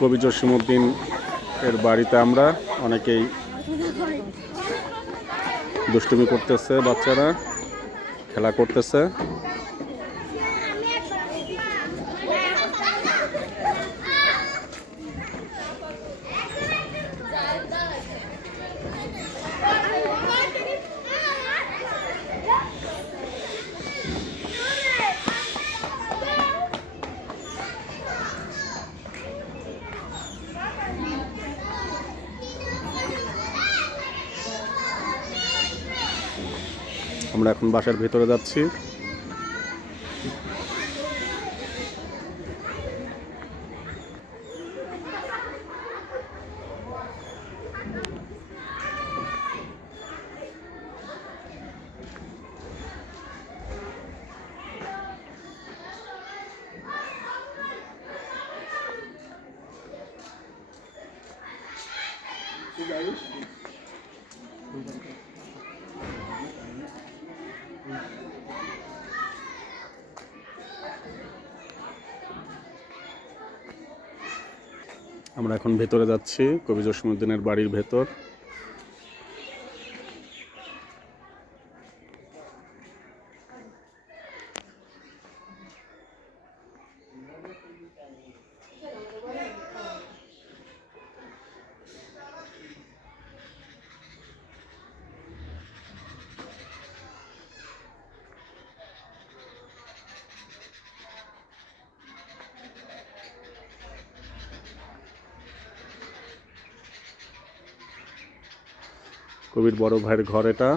কবি জসিমুদ্দিন এর বাড়িতে আমরা অনেকেই দুষ্টুমি করতেছে বাচ্চারা খেলা করতেছে। আমরা এখন বাসার ভেতরে যাচ্ছি। আমরা এখন ভেতরে যাচ্ছি কবি জসিমুদ্দিনের বাড়ির ভেতর। কবির বড় ভাইয়ের ঘর এটা।